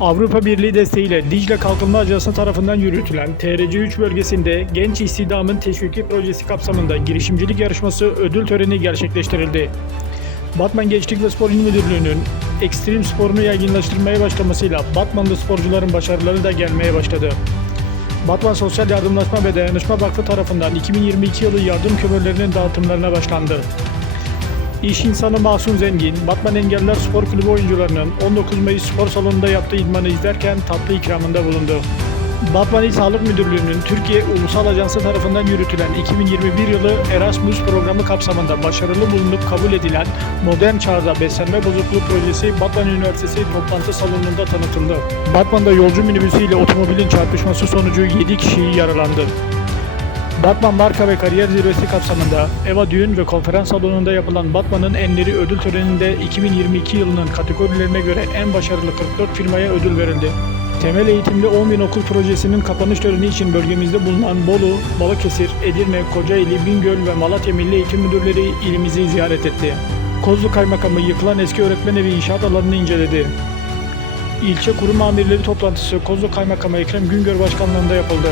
Avrupa Birliği desteğiyle Dicle Kalkınma Ajansı tarafından yürütülen TRC3 bölgesinde Genç İstihdamın Teşviki Projesi kapsamında girişimcilik yarışması ödül töreni gerçekleştirildi. Batman Gençlik ve Spor İl Müdürlüğü'nün ekstrem sporunu yaygınlaştırmaya başlamasıyla Batmanlı sporcuların başarıları da gelmeye başladı. Batman Sosyal Yardımlaşma ve Dayanışma Vakfı tarafından 2022 yılı yardım kömürlerinin dağıtımlarına başlandı. İş insanı Mahsun Zengin, Batman Engelliler Spor Kulübü oyuncularının 19 Mayıs spor salonunda yaptığı idmanı izlerken tatlı ikramında bulundu. Batman İl Sağlık Müdürlüğü'nün Türkiye Ulusal Ajansı tarafından yürütülen 2021 yılı Erasmus programı kapsamında başarılı bulunup kabul edilen Modern Çağda Beslenme Bozukluğu Projesi Batman Üniversitesi toplantı salonunda tanıtıldı. Batman'da yolcu minibüsü ile otomobilin çarpışması sonucu 7 kişi yaralandı. Batman Marka ve Kariyer Zirvesi kapsamında EVA Düğün ve Konferans Salonu'nda yapılan Batman'ın Enleri ödül töreninde 2022 yılının kategorilerine göre en başarılı 44 firmaya ödül verildi. Temel eğitimli 10.000 okul projesinin kapanış töreni için bölgemizde bulunan Bolu, Balıkesir, Edirne, Kocaeli, Bingöl ve Malatya Milli Eğitim Müdürleri ilimizi ziyaret etti. Kozlu Kaymakamı yıkılan eski öğretmen evi inşaat alanını inceledi. İlçe kurum amirleri toplantısı Kozlu Kaymakamı Ekrem Güngör Başkanlığında yapıldı.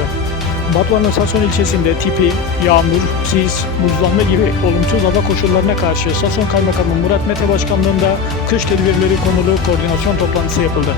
Batman'ın Sason ilçesinde tipi, yağmur, sis, buzlanma gibi olumsuz hava koşullarına karşı Sason Kaymakamı Murat Mete Başkanlığında kış tedbirleri konulu koordinasyon toplantısı yapıldı.